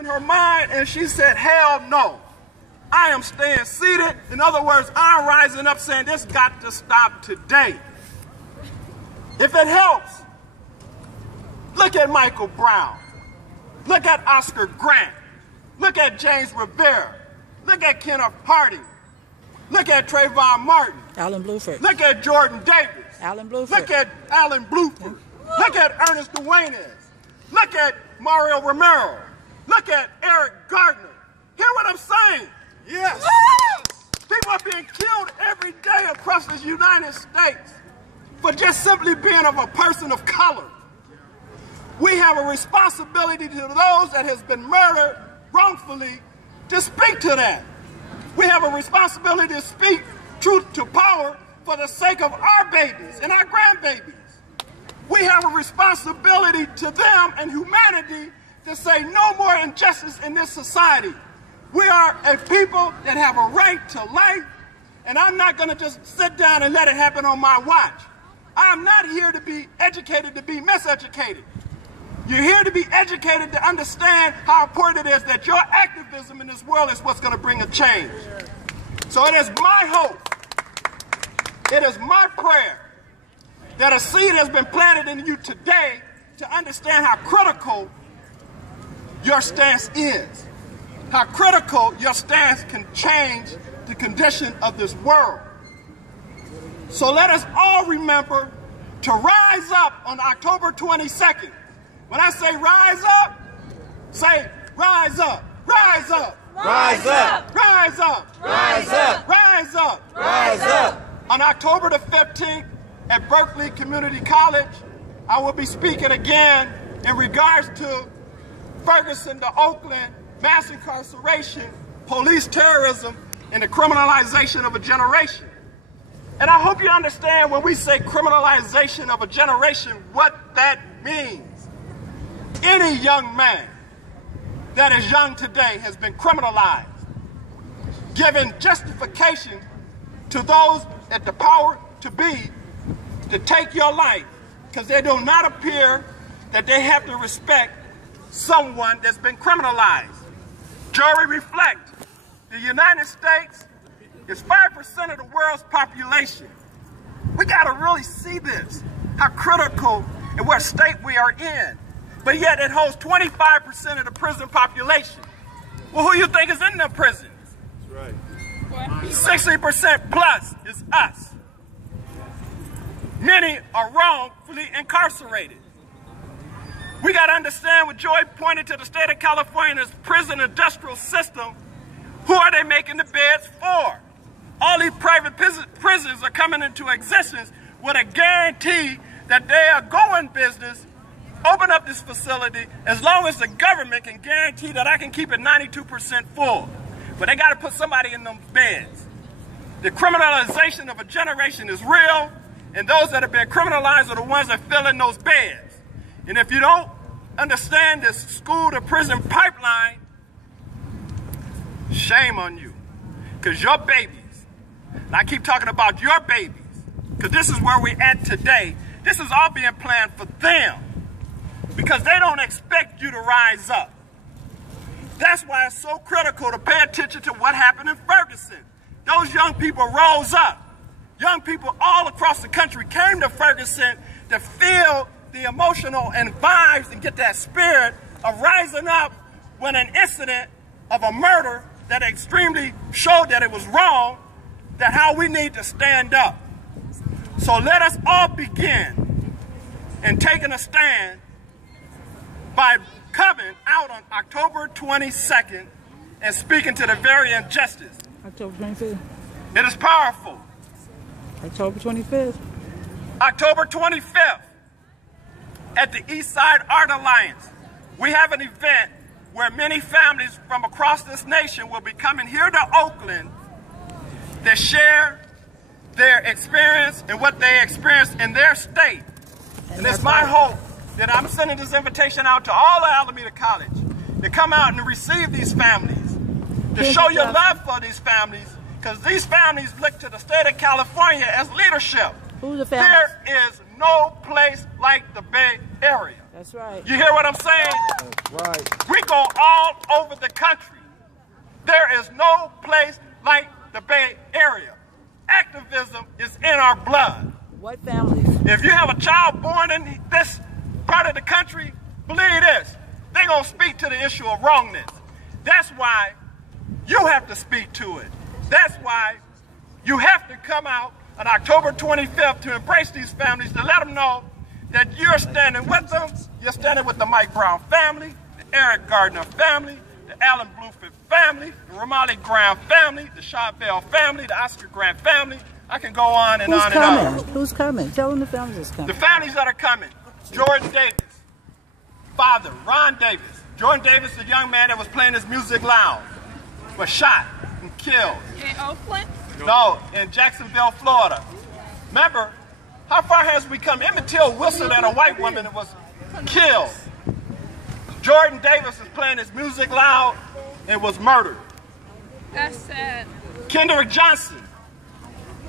in her mind, and she said, hell no. I am staying seated. In other words, I'm rising up saying this got to stop today. If it helps, look at Michael Brown. Look at Oscar Grant. Look at James Rivera. Look at Kenneth Harding. Look at Trayvon Martin. Alan Bluford. Look at Jordan Davis. Alan Bluford. Look at Alan Bluford. Look at Ernest Duenas. Look at Mario Romero. Look at Eric Gardner. Hear what I'm saying? Yes. People are being killed every day across the United States for just simply being of a person of color. We have a responsibility to those that has been murdered wrongfully to speak to that. We have a responsibility to speak truth to power for the sake of our babies and our grandbabies. We have a responsibility to them and humanity to say no more injustice in this society. We are a people that have a right to life, and I'm not going to just sit down and let it happen on my watch. I am not here to be educated to be miseducated. You're here to be educated to understand how important it is that your activism in this world is what's going to bring a change. So it is my hope, it is my prayer that a seed has been planted in you today to understand how critical your stance is, how critical your stance can change the condition of this world. So let us all remember to rise up on October 22nd. When I say rise up, say rise up, rise up, rise up, rise up, rise up, rise up, rise up. On October the 15th at Berkeley Community College, I will be speaking again in regards to Ferguson to Oakland, mass incarceration, police terrorism, and the criminalization of a generation. And I hope you understand when we say criminalization of a generation, what that means. Any young man that is young today has been criminalized, given justification to those at the power to be to take your life because they do not appear that they have to respect someone that's been criminalized. Jury reflect, the United States is 5% of the world's population. We got to really see this, how critical and what state we are in. But yet it holds 25% of the prison population. Well, who you think is in the prisons? That's right. 60% plus is us. Many are wrongfully incarcerated. We got to understand what Joy pointed to the state of California's prison industrial system. Who are they making the beds for? All these private prisons are coming into existence with a guarantee that they are going business. Open up this facility as long as the government can guarantee that I can keep it 92% full. But they got to put somebody in them beds. The criminalization of a generation is real, and those that have been criminalized are the ones that fill in those beds. And if you don't understand this school to prison pipeline, shame on you. Because your babies, and I keep talking about your babies, because this is where we're at today. This is all being planned for them. Because they don't expect you to rise up. That's why it's so critical to pay attention to what happened in Ferguson. Those young people rose up. Young people all across the country came to Ferguson to feel the emotional and vibes and get that spirit of rising up when an incident of a murder that extremely showed that it was wrong, that how we need to stand up. So let us all begin in taking a stand by coming out on October 22nd and speaking to the very injustice. October 25th. It is powerful. October 25th. October 25th at the East Side Art Alliance, we have an event where many families from across this nation will be coming here to Oakland to share their experience and what they experienced in their state. And it's my hope that I'm sending this invitation out to all of Alameda College to come out and receive these families, to show your love for these families, because these families look to the state of California as leadership. Who's the families? There is no place like the Bay Area. That's right. You hear what I'm saying? That's right. We go all over the country. There is no place like the Bay Area. Activism is in our blood. What families? If you have a child born in this part of the country, believe this, they're going to speak to the issue of wrongness. That's why you have to speak to it. That's why you have to come out on October 25th to embrace these families, to let them know that you're standing with them. You're standing with the Mike Brown family, the Eric Gardner family, the Alan Blueford family, the Romali Graham family, the Shaw Bell family, the Oscar Grant family. I can go on and on and on. Who's coming? Tell them the families that's coming. The families that are coming. Jordan Davis, father, Ron Davis. Jordan Davis, the young man that was playing his music loud, was shot and killed. In Oakland? No, in Jacksonville, Florida. Remember, how far has we come? Emmett Till whistled at a white woman that was killed. Jordan Davis is playing his music loud and was murdered. That's sad. Kendrick Johnson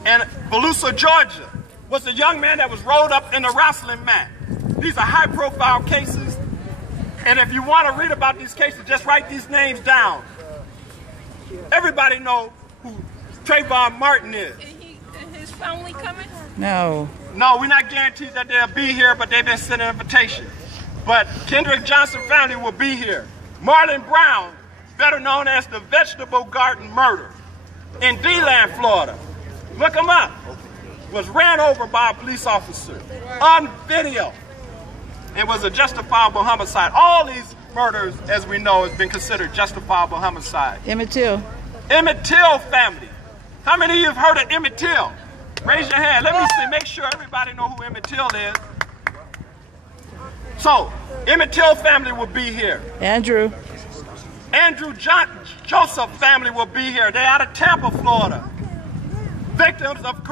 in Volusia, Georgia, was a young man that was rolled up in a wrestling mat. These are high-profile cases, and if you want to read about these cases, just write these names down. Everybody knows who Trayvon Martin is. Is his family coming? No. No, we're not guaranteed that they'll be here, but they've been sent an invitation. But Kendrick Johnson family will be here. Marlon Brown, better known as the Vegetable Garden Murder, in D-Land, Florida. Look him up. Was ran over by a police officer on video and was a justifiable homicide. All these murders, as we know, has been considered justifiable homicide. Emmett Till. Emmett Till family. How many of you have heard of Emmett Till? Raise your hand. Let me see. Make sure everybody know who Emmett Till is. So, Emmett Till family will be here. Andrew Joseph family will be here. They're out of Tampa, Florida. Victims of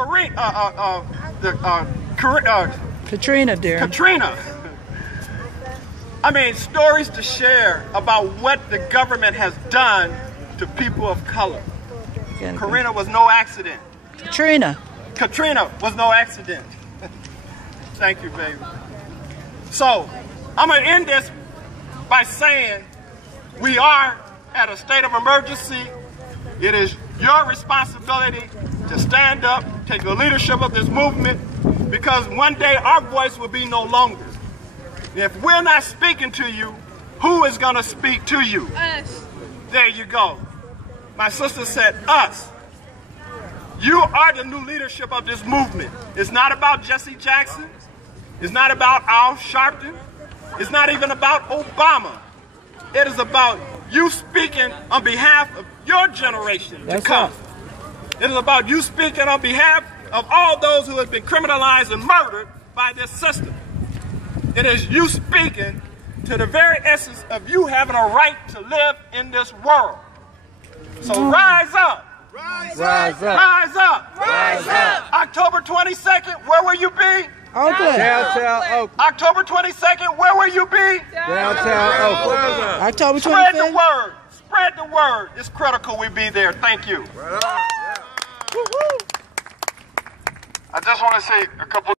Katrina, dear. Katrina. I mean, stories to share about what the government has done to people of color. Katrina was no accident. Katrina was no accident. Thank you, baby. So, I'm going to end this by saying we are at a state of emergency. It is your responsibility to stand up, take the leadership of this movement, because one day our voice will be no longer. If we're not speaking to you, who is going to speak to you? Us. There you go. My sister said us. You are the new leadership of this movement. It's not about Jesse Jackson. It's not about Al Sharpton. It's not even about Obama. It is about you speaking on behalf of your generation to come. It is about you speaking on behalf of all those who have been criminalized and murdered by this system. It is you speaking to the very essence of you having a right to live in this world. So rise up. Rise up. Rise up. Rise up. October 22nd, where will you be? Oakland. Downtown Oakland. October 22nd, where will you be? Downtown Oakland. October 25th. Spread the word. Spread the word. It's critical we be there. Thank you. Right on. Yeah. I just want to say a couple